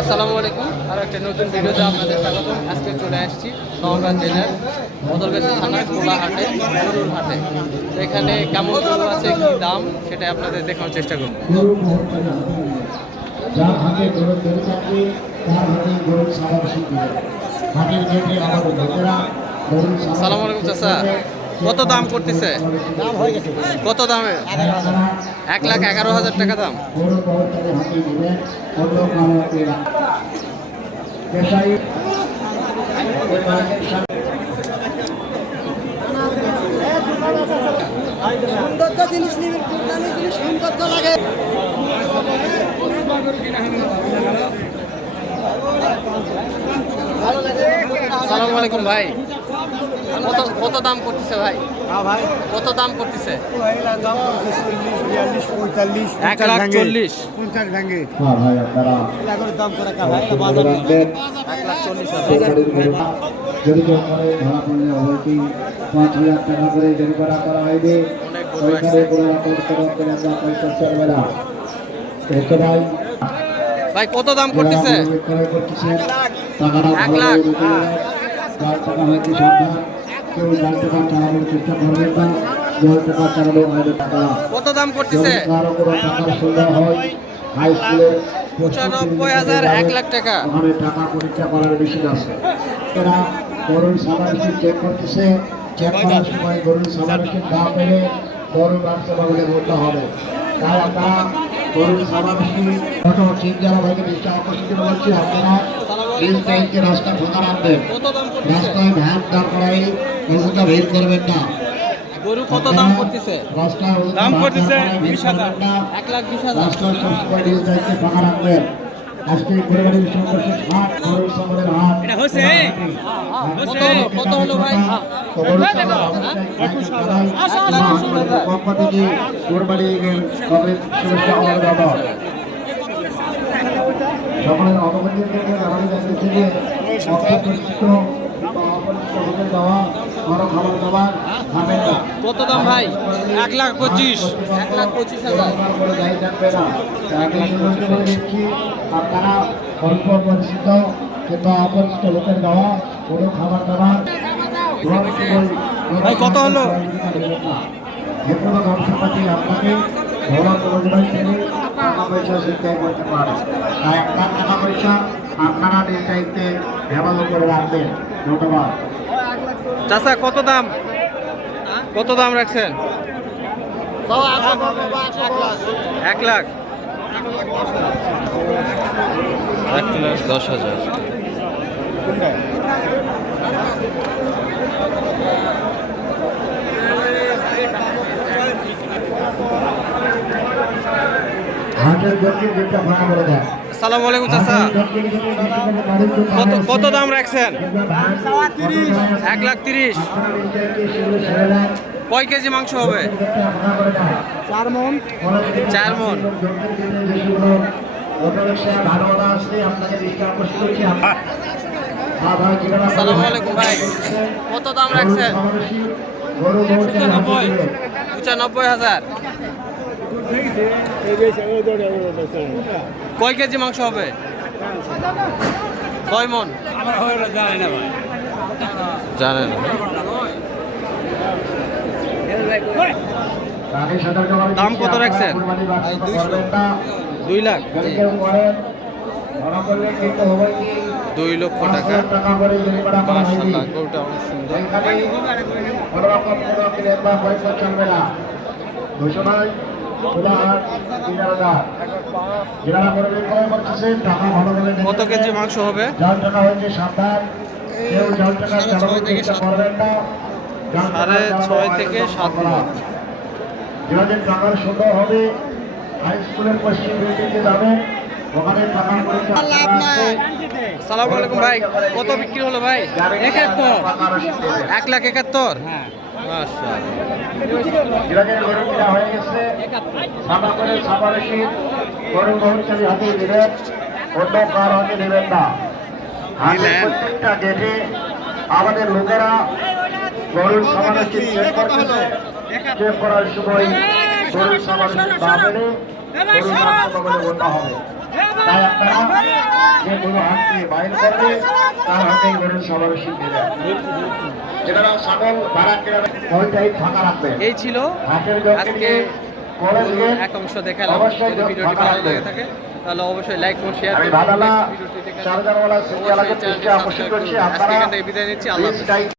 আসসালামু আলাইকুম। আর একটা নতুন ভিডিওতে আপনাদের স্বাগতম আজকে চলে আসছি নওগাঁ জেলার বদলগাছি থানার গোলাহাটে গরুর হাটে। তো এখানে কেমন গরু আছে কি দাম সেটা আপনাদের দেখানোর চেষ্টা করব। আসসালামু আলাইকুম চাচা। কত দাম করতেছে? দাম হয়ে গেছে। কত দামে? এক লাখ এগারো হাজার টাকা দাম। সৌন্দর্য জিনিস নিবি জিনিস সৌন্দর্য লাগে। আসসালামু আলাইকুম ভাই। কত কত দাম করতেছে ভাই? ভাই। কত দাম করতেছে এক লাখ চল্লিশ। পঞ্চাশ ভেঙে দাম করে এক লাখ চল্লিশ যদি পড়লে অবশ্যই পাঁচ হাজার টাকা করে করা ভাই। ভাই কত দাম করতেছে এক লাখ। সাবধান কেউ যার টাকা চালানোর চেষ্টা করবেন না যার টাকা চালানো আইনের টাকা। কত দাম করতেছে? কারও কোনো টাকার সুবিধা হয় হাই স্কুলের পঁচানব্বই হাজার এক লাখ টাকা। ওখানে টাকা পরীক্ষা করার মেশিন আছে। এরা গরুর চেক করতেছে। চেক করার সময় গরুর সাবারিশির দাম পেলে বাবুলে বলতে হবে। তাই আপনারা গরুর সাবারিশি ছোট ঠিক যারা ভাইকে আকর্ষিত আপনারা। রাস্তা রাখবেন করতেছে রাস্তায় ভ্যান দাঁড় করাই গরুটা ভিড় করবেন না। গরু কত দাম করতেছে? দাম করতেছে বিশ হাজার। এক লাখ বিশ হাজার। রাস্তার সবসময় নিজ দায়িত্বে ফাঁকা রাখবেন। আজকে কোরবানির সংঘর্ষের হাট গরুর সমরের হাট। এটা হচ্ছে কত হলো? ভাই? পক্ষ থেকে কোরবানির কবে শুভেচ্ছা আমার সকলের অবগতির জন্য যে দেওয়া বড় খাবার দাবার খাবেন না। কত দাম ভাই? এক লাখ পঁচিশ। এক লাখ পঁচিশ হাজার। দায়ী থাকবে না। তাকে সুযোগ করে দিচ্ছি আপনারা অল্প পরিচিত কিংবা অপরিচিত লোকের দেওয়া কোনো খাবার দাবার ভাই, কত হলো? যে কোনো ব্যবসাপাতি আপনাকে থেকে টাকা পয়সা শিক্ষায় করতে পারে। তাই আপনার টাকা পয়সা আপনারা নিজ দায়িত্বে হেফাজত করে রাখবেন। ধন্যবাদ। চাচা কত দাম? কত দাম রাখছেন? এক লাখ। এক লাখ দশ হাজার। হাটের যেটা করে দেয়। সালাম আলাইকুম চাচা। কত কত দাম রাখছেন? এক লাখ তিরিশ। কয় কেজি মাংস হবে? চার মন। চার মন। আসসালামু আলাইকুম ভাই। কত দাম রাখছেন? পঁচানব্বই হাজার। কয় কেজি মাংস হবে? কয় মন? জানে না। দাম কত রাখছেন? দুই লাখ? দুই লক্ষ টাকা। মাশাআল্লাহ গরুটা অনেক সুন্দর। কত কেজি মাংস হবে সাড়ে ছয় থেকে সাত। সাড়ে ছয় থেকে। টাকার সুন্দর হবে হাই স্কুলের পশ্চিম বিল্ডিংয়ে যাবেন ওখানে টাকার সালাম আলাইকুম ভাই কত বিক্রি হলো ভাই একাত্তর এক লাখ একাত্তর মাশাআল্লাহ যেখানে গরু কিনা হয়ে গেছে। সাদা করে সাবার শীত গরু বহুচারী হাতে দিবেন অন্য কার হাতে দিবেন না। প্রত্যেকটা গেটে আমাদের লোকেরা গরুর শীত চেক করতেছে। চেক করার সময় গরুর সাবার শীত না গরু বলে বলতে হবে। তাই আপনারা যে গরু বাইর করবে তার গরুর যেটা ছাগল ভাড়া কেনার ওইটাই ফাঁকা রাখবেন এই ছিল আজকে এক অংশ দেখালাম। যদি ভিডিওটি ভালো লেগে থাকে তাহলে অবশ্যই লাইক করুন শেয়ার করুন ভিডিওটি সিরিয়ালাকে অবশ্যই চ্যানেলটি সাবস্ক্রাইব করুন আজকে আপনারা এখান থেকে বিদায় নিচ্ছি। আল্লাহ